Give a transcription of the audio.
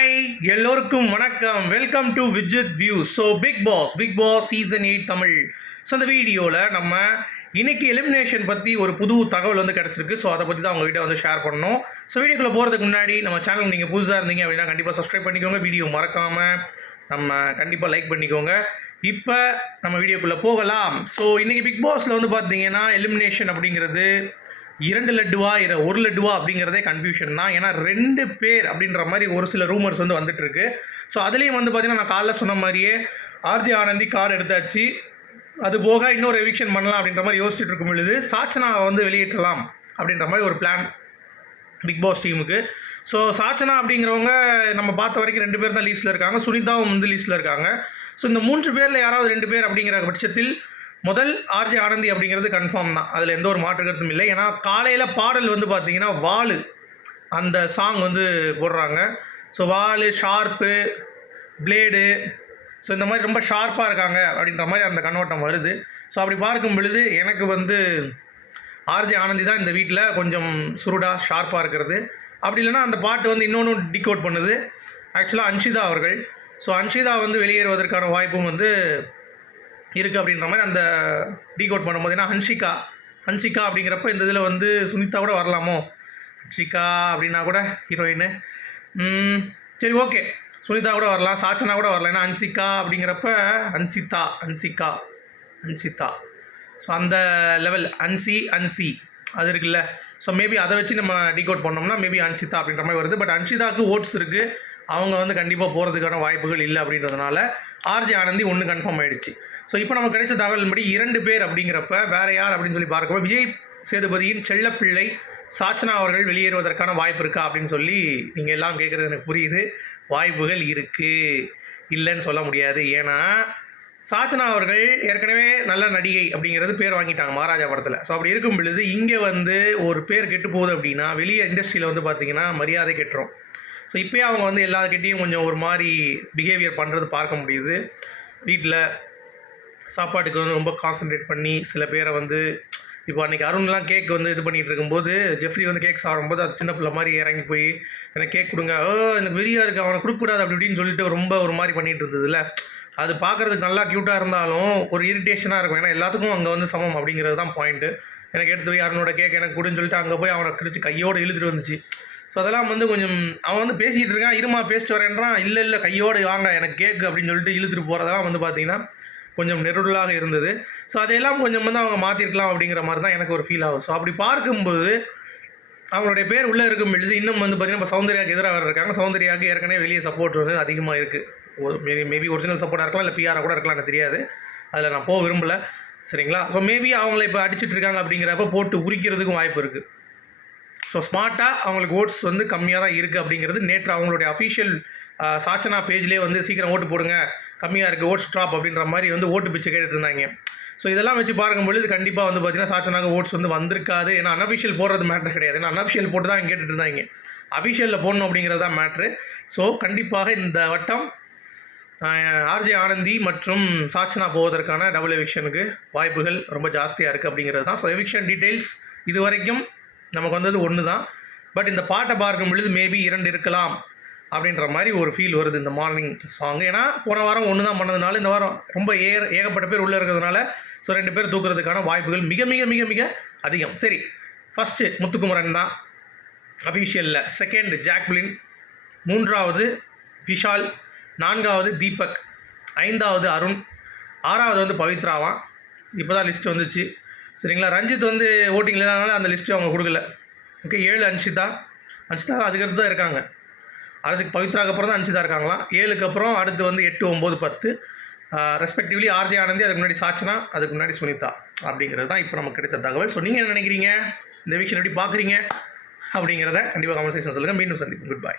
Hi எல்லோருக்கும் வணக்கம். Welcome to Vijith view. So Bigg Boss season 8 Tamil. So அந்த வீடியோவில் நம்ம இன்னைக்கு எலிமினேஷன் பற்றி ஒரு புது தகவல் வந்து கிடச்சிருக்கு. ஸோ அதை பற்றி தான் உங்ககிட்ட வந்து ஷேர் பண்ணணும். ஸோ வீடியோக்குள்ளே போகிறதுக்கு முன்னாடி நம்ம சேனல் நீங்கள் புதுசாக இருந்தீங்க அப்படின்னா கண்டிப்பாக சப்ஸ்கிரைப் பண்ணிக்கோங்க. வீடியோ மறக்காமல் நம்ம கண்டிப்பாக லைக் பண்ணிக்கோங்க. இப்போ நம்ம வீடியோக்குள்ளே போகலாம். ஸோ இன்றைக்கி பிக் பாஸில் வந்து பார்த்தீங்கன்னா எலிமினேஷன் அப்படிங்கிறது 2 லட்டுவா 1 லட்டுவா அப்படிங்கிறதே கன்ஃபியூஷன் தான். ஏன்னா 2 பேர் அப்படின்ற மாதிரி ஒரு சில ரூமர்ஸ் வந்து வந்துட்டு இருக்கு. ஸோ அதுலேயும் வந்து பார்த்தீங்கன்னா நான் காலைல சொன்ன மாதிரியே ஆர்ஜே ஆனந்தி கார்டு எடுத்தாச்சு. அது போக இன்னொரு எவிக்ஷன் பண்ணலாம் அப்படின்ற மாதிரி யோசிச்சுட்டு இருக்கும் பொழுது சாச்சனாவை வந்து வெளியேற்றலாம் அப்படின்ற மாதிரி ஒரு பிளான் பிக் பாஸ் டீமுக்கு. ஸோ சாச்சனா அப்படிங்கிறவங்க நம்ம பார்த்த வரைக்கும் 2 பேர் தான் லீஸ்ட்டில் இருக்காங்க. சுனிதாவும் வந்து லீஸ்ட்டில் இருக்காங்க. ஸோ இந்த 3 பேரில் யாராவது 2 பேர் அப்படிங்கிற பட்சத்தில் முதல் ஆர்ஜே ஆனந்தி அப்படிங்கிறது கன்ஃபார்ம் தான். அதில் எந்த ஒரு மாற்று கருத்தும் இல்லை. ஏன்னா காலையில் பாடல் வந்து பார்த்தீங்கன்னா வாலு அந்த சாங் வந்து போடுறாங்க. ஸோ வாலு, ஷார்ப்பு, பிளேடு, ஸோ இந்த மாதிரி ரொம்ப ஷார்ப்பாக இருக்காங்க அப்படின்ற மாதிரி அந்த கண்ணோட்டம் வருது. ஸோ அப்படி பார்க்கும் பொழுது எனக்கு வந்து ஆர்ஜே ஆனந்தி தான் இந்த வீட்டில் கொஞ்சம் சுருடாக ஷார்ப்பாக இருக்கிறது. அப்படி இல்லைன்னா அந்த பாட்டு வந்து இன்னொன்று டிகோட் பண்ணுது ஆக்சுவலாக அன்ஷிதா அவர்கள். ஸோ அன்ஷிதா வந்து வெளியேறுவதற்கான வாய்ப்பும் வந்து இருக்குது அப்படின்ற மாதிரி அந்த டீகோட் பண்ணும்போது. ஏன்னா ஹன்ஷிகா அப்படிங்கிறப்ப இந்த இதில் வந்து சுனிதா கூட வரலாமோ, ஹன்ஷிகா அப்படின்னா கூட ஹீரோயின். சரி ஓகே, சுனிதா கூட வரலாம், சாச்சனா கூட வரலாம். ஏன்னா ஹன்ஷிகா அப்படிங்கிறப்ப அன்சிதா ஸோ அந்த லெவல் அன்சி அது இருக்குல்ல. ஸோ மேபி அதை வச்சு நம்ம டீகோட் பண்ணோம்னா மேபி அன்ஷிதா அப்படின்ற மாதிரி வருது. பட் அன்ஷிதாவுக்கு ஓட்ஸ் இருக்குது, அவங்க வந்து கண்டிப்பாக போகிறதுக்கான வாய்ப்புகள் இல்லை அப்படின்றதுனால ஆர்ஜே ஆனந்தி ஒன்று கன்ஃபார்ம் ஆகிடுச்சு. ஸோ இப்போ நம்ம கிடைச்ச தகவல்படி 2 பேர் அப்படிங்கிறப்ப வேறு யார் அப்படின்னு சொல்லி பார்க்கும்போது விஜய் சேதுபதியின் செல்லப்பிள்ளை சாச்சனா அவர்கள் வெளியேறுவதற்கான வாய்ப்பு இருக்கா அப்படின்னு சொல்லி நீங்கள் எல்லாம் கேட்குறது எனக்கு புரியுது. வாய்ப்புகள் இருக்குது, இல்லைன்னு சொல்ல முடியாது. ஏன்னா சாச்சனா அவர்கள் ஏற்கனவே நல்ல நடிகை அப்படிங்கிறது பேர் வாங்கிட்டாங்க மகாராஜா படத்தில். ஸோ அப்படி இருக்கும் பொழுது இங்கே வந்து ஒரு பேர் கெட்டு போகுது அப்படின்னா வெளியே இண்டஸ்ட்ரியில் வந்து பார்த்திங்கன்னா மரியாதை கெட்டுரும். ஸோ இப்போயே அவங்க வந்து எல்லாருக்கிட்டையும் கொஞ்சம் ஒரு மாதிரி பிஹேவியர் பண்ணுறது பார்க்க முடியுது. வீட்டில் சாப்பாட்டுக்கு வந்து ரொம்ப கான்சன்ட்ரேட் பண்ணி சில பேரை வந்து இப்போ அன்றைக்கி அருண்லாம் கேக் வந்து இது பண்ணிகிட்டு இருக்கும்போது ஜெஃப்ரி வந்து கேக் சாப்பிடும்போது அது சின்ன பிள்ளை மாதிரி இறங்கி போய் எனக்கு கேக் கொடுங்க, எனக்கு வெறியாக இருக்குது, அவனை கொடுக்கக்கூடாது அப்படி இப்படின்னு சொல்லிட்டு ரொம்ப ஒரு மாதிரி பண்ணிகிட்டு இருந்ததுல, அது பார்க்குறதுக்கு நல்லா க்யூட்டாக இருந்தாலும் ஒரு இரிட்டேஷனாக இருக்கும். ஏன்னா எல்லாத்துக்கும் அங்கே வந்து சமம் அப்படிங்கிறது தான் பாயிண்ட்டு. எனக்கு எடுத்து போய் அருணோட கேக் எனக்கு கொடுன்னு சொல்லிட்டு அங்கே போய் அவனை கிடிச்சு கையோடு இழுத்துட்டு வந்துச்சு. ஸோ அதெல்லாம் வந்து கொஞ்சம் அவன் வந்து பேசிகிட்டு இருக்கான், இருமா பேசிட்டு வரேன்றான், இல்லை கையோடு வாங்க எனக்கு கேக்கு அப்படின்னு சொல்லிட்டு இழுத்துட்டு போகிறதெல்லாம் வந்து பார்த்திங்கன்னா கொஞ்சம் நெருடலாக இருந்தது. ஸோ அதையெல்லாம் கொஞ்சம் வந்து அவங்க மாற்றிருக்கலாம் அப்படிங்கிற மாதிரி தான் எனக்கு ஒரு ஃபீல் ஆகும். ஸோ அப்படி பார்க்கும்போது அவங்களுடைய பேர் உள்ளே இருக்கும் பொழுது இன்னும் வந்து பார்த்திங்கன்னா இப்போ சௌந்தர்யாவுக்கு எதிராக இருக்காங்க. சௌந்தர்யாவுக்கு ஏற்கனவே வெளியே சப்போர்ட் வந்து அதிகமாக இருக்குது. மேபி ஒரிஜினல் சப்போர்ட்டாக இருக்கலாம், இல்லை பிஆராக கூட இருக்கலாம், எனக்கு தெரியாது. அதில் நான் போக விரும்பலை, சரிங்களா. ஸோ மேபி அவங்கள இப்போ அடிச்சிட்டு இருக்காங்க அப்படிங்கிறப்ப போட்டு உரிக்கிறதுக்கும் வாய்ப்பு இருக்குது. ஸோ ஸ்மார்ட்டாக அவங்களுக்கு ஓட்ஸ் வந்து கம்மியாக தான் இருக்குது அப்படிங்கிறது நேற்று அவங்களுடைய அஃபிஷியல் சாச்சனா பேஜ்லேயே வந்து சீக்கிரம் ஓட்டு போடுங்க, கம்மியாக இருக்குது, ஓட்ஸ் ட்ராப் அப்படின்ற மாதிரி வந்து ஓட்டு பிச்சை கேட்டுட்டு இருந்தாங்க. ஸோ இதெல்லாம் வச்சு பார்க்கும்பொழுது கண்டிப்பாக வந்து பார்த்திங்கன்னா சாச்சனாக ஓட்ஸ் வந்து வந்திருக்காது. ஏன்னா அன்அஃபிஷியல் போடுறது மேட்ரு கிடையாது. ஏன்னா அன்அஃபிஷியல் போட்டு தான் கேட்டுட்டு இருந்தாங்க, அஃபிஷியலில் போடணும் அப்படிங்கிறது தான் மேட்ரு. ஸோ கண்டிப்பாக இந்த வட்டம் ஆர்ஜே ஆனந்தி மற்றும் சாச்சனா போவதற்கான டபுள் எவிக்ஷனுக்கு வாய்ப்புகள் ரொம்ப ஜாஸ்தியாக இருக்குது அப்படிங்கிறது தான். ஸோ எவிக்ஷன் டீட்டெயில்ஸ் இது வரைக்கும் நமக்கு வந்தது 1 தான். பட் இந்த பாட்டை பார்க்கும் பொழுது மேபி 2 இருக்கலாம் அப்படின்ற மாதிரி ஒரு ஃபீல் வருது இந்த மார்னிங் சாங். ஏன்னா போன வாரம் 1 தான் பண்ணதுனால இந்த வாரம் ரொம்ப ஏகப்பட்ட பேர் உள்ளே இருக்கிறதுனால ஸோ 2 பேர் தூக்குறதுக்கான வாய்ப்புகள் மிக மிக மிக மிக அதிகம். சரி, ஃபஸ்ட்டு முத்துக்குமரன் தான் அஃபிஷியலில், செகண்ட் ஜாக்லின், 3வது விஷால், 4வது தீபக், 5வது அருண், 6வது வந்து பவித்ராவான். இப்போ தான் லிஸ்ட் வந்துச்சு, சரிங்களா. ரஞ்சித் வந்து ஓட்டிங்கில் இருந்தனால அந்த லிஸ்ட்டு அவங்க கொடுக்கல. ஓகே, 7 அன்ஷிதா அதுக்கடுத்து தான் இருக்காங்க. அதுக்கு பவித்ராக்கு அப்புறம் தான் அன்ஷிதா இருக்காங்களாம். 7க்கு அப்புறம் அடுத்து வந்து 8, 9, 10 ரெஸ்பெக்டிவ்லி ஆர்ஜே ஆனந்தி, அதுக்கு முன்னாடி சாச்சனா, அதுக்கு முன்னாடி சுனிதா அப்படிங்கிறது தான் இப்போ நமக்கு கிடைத்த தகவல். ஸோ நீங்கள் என்ன நினைக்கிறீங்க, இந்த விஷயம் எப்படி பார்க்குறீங்க அப்படிங்கிறத கண்டிப்பாக கமெண்ட் செக்ஷன் சொல்லுங்கள். மீண்டும் சந்திப்போம். Good bye.